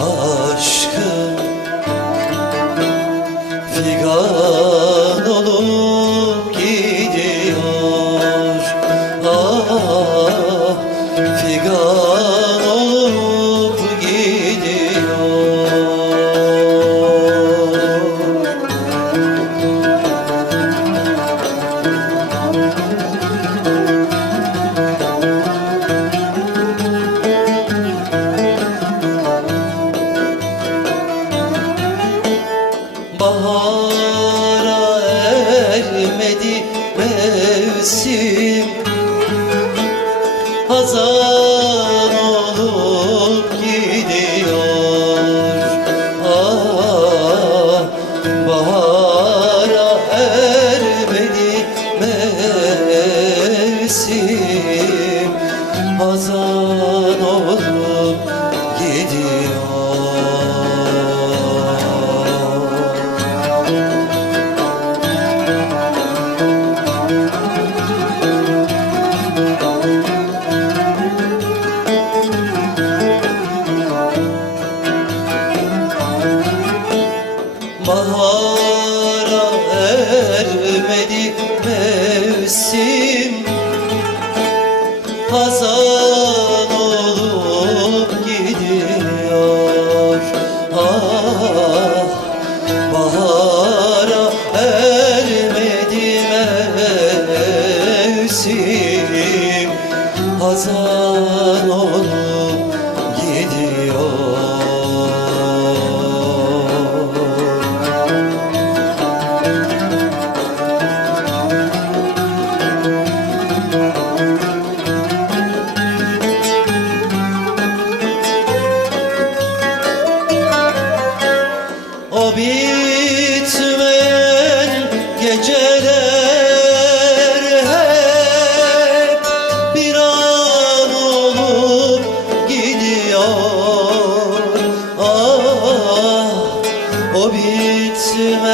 aşkım bahara ermedi mevsim. Bahara ermedi mevsim. Hazan olup gidiyor. Ah bahara bitmeyen geceler hep bir an olup gidiyor. Ah o bitmeyen